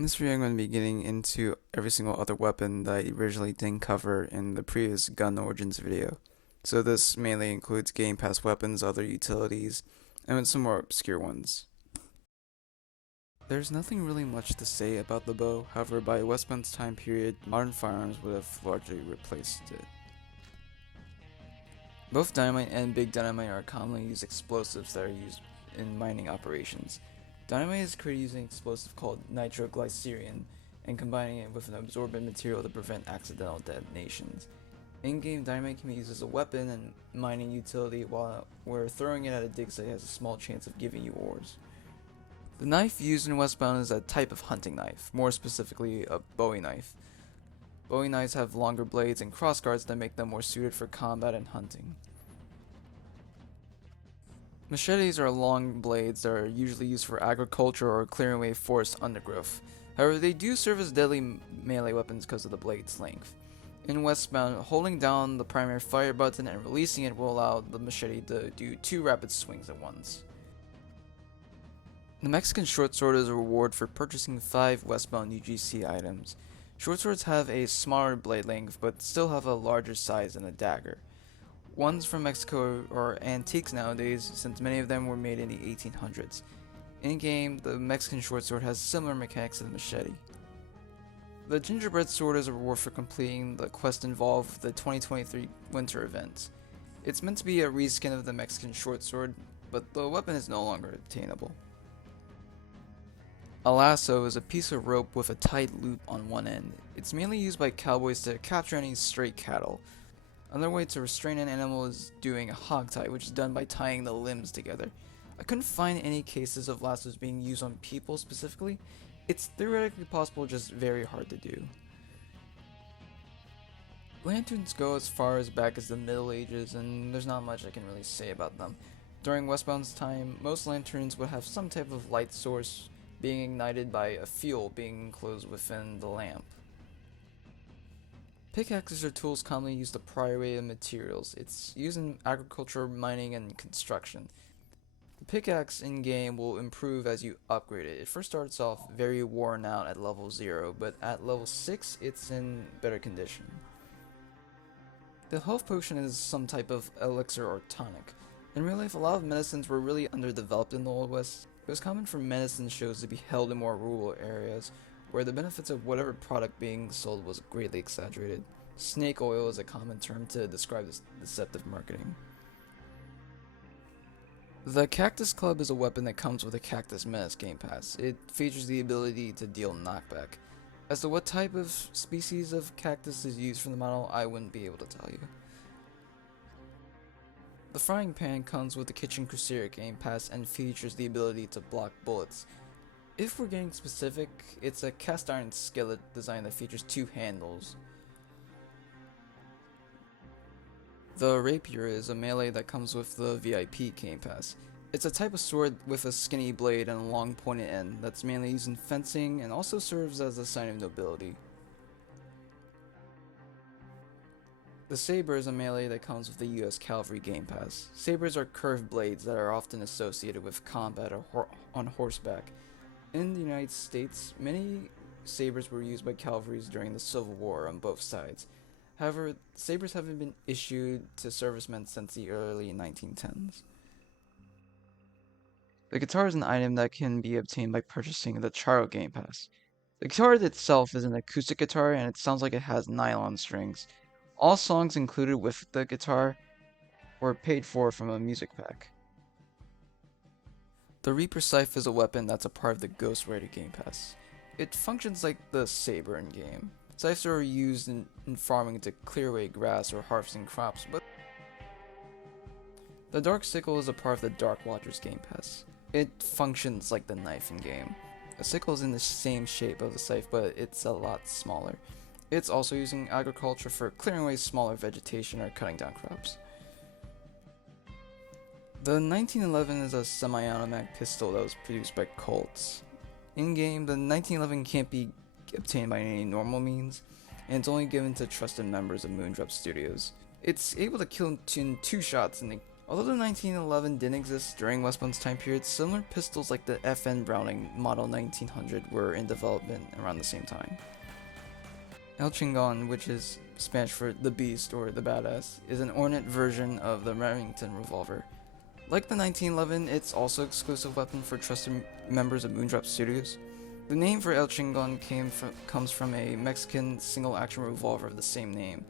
In this video, I'm going to be getting into every single other weapon that I originally didn't cover in the previous Gun Origins video. So this mainly includes Game Pass weapons, other utilities, and some more obscure ones. There's nothing really much to say about the bow, however by Westbound's time period, modern firearms would have largely replaced it. Both Dynamite and Big Dynamite are commonly used explosives that are used in mining operations. Dynamite is created using an explosive called nitroglycerin and combining it with an absorbent material to prevent accidental detonations. In-game, Dynamite can be used as a weapon and mining utility, while where throwing it at a dig site has a small chance of giving you ores. The knife used in Westbound is a type of hunting knife, more specifically a Bowie knife. Bowie knives have longer blades and crossguards that make them more suited for combat and hunting. Machetes are long blades that are usually used for agriculture or clearing away forest undergrowth. However, they do serve as deadly melee weapons because of the blade's length. In Westbound, holding down the primary fire button and releasing it will allow the machete to do 2 rapid swings at once. The Mexican short sword is a reward for purchasing 5 Westbound UGC items. Short swords have a smaller blade length but still have a larger size than a dagger. Ones from Mexico are antiques nowadays, since many of them were made in the 1800s. In-game, the Mexican short sword has similar mechanics to the machete. The Gingerbread Sword is a reward for completing the quest involved with the 2023 winter event. It's meant to be a reskin of the Mexican short sword, but the weapon is no longer obtainable. A lasso is a piece of rope with a tight loop on one end. It's mainly used by cowboys to capture any stray cattle. Another way to restrain an animal is doing a hog tie, which is done by tying the limbs together. I couldn't find any cases of lassos being used on people specifically. It's theoretically possible, just very hard to do. Lanterns go as far as back as the Middle Ages, and there's not much I can really say about them. During Westbound's time, most lanterns would have some type of light source being ignited by a fuel being enclosed within the lamp. Pickaxes are tools commonly used to pry away the materials. It's used in agriculture, mining, and construction. The pickaxe in-game will improve as you upgrade it. It first starts off very worn out at level 0, but at level 6 it's in better condition. The health potion is some type of elixir or tonic. In real life, a lot of medicines were really underdeveloped in the Old West. It was common for medicine shows to be held in more rural areas, where the benefits of whatever product being sold was greatly exaggerated. Snake oil is a common term to describe this deceptive marketing. The Cactus Club is a weapon that comes with a Cactus Menace Game Pass. It features the ability to deal knockback. As to what type of species of cactus is used from the model, I wouldn't be able to tell you. The frying pan comes with the Kitchen Crusader Game Pass and features the ability to block bullets. If we're getting specific, it's a cast iron skillet design that features 2 handles. The Rapier is a melee that comes with the VIP Game Pass. It's a type of sword with a skinny blade and a long pointed end that's mainly used in fencing and also serves as a sign of nobility. The Sabre is a melee that comes with the US Cavalry Game Pass. Sabres are curved blades that are often associated with combat or on horseback. In the United States, many sabres were used by cavalries during the Civil War on both sides. However, sabres haven't been issued to servicemen since the early 1910s. The guitar is an item that can be obtained by purchasing the Charo Game Pass. The guitar itself is an acoustic guitar and it sounds like it has nylon strings. All songs included with the guitar were paid for from a music pack. The Reaper Scythe is a weapon that's a part of the Ghost Rider Game Pass. It functions like the Sabre in game. Scythes are used in farming to clear away grass or harvesting crops, but the Dark Sickle is a part of the Dark Watchers Game Pass. It functions like the knife in game. A sickle is in the same shape of the scythe, but it's a lot smaller. It's also used in agriculture for clearing away smaller vegetation or cutting down crops. The 1911 is a semi-automatic pistol that was produced by Colt. In-game, the 1911 can't be obtained by any normal means, and it's only given to trusted members of Moondrop Studios. It's able to kill in 2 shots and Although the 1911 didn't exist during Westbound's time period, similar pistols like the FN Browning Model 1900 were in development around the same time. El Chingón, which is Spanish for the Beast or the Badass, is an ornate version of the Remington revolver. Like the 1911, it's also an exclusive weapon for trusted members of Moondrop Studios. The name for El Chingon comes from a Mexican single-action revolver of the same name,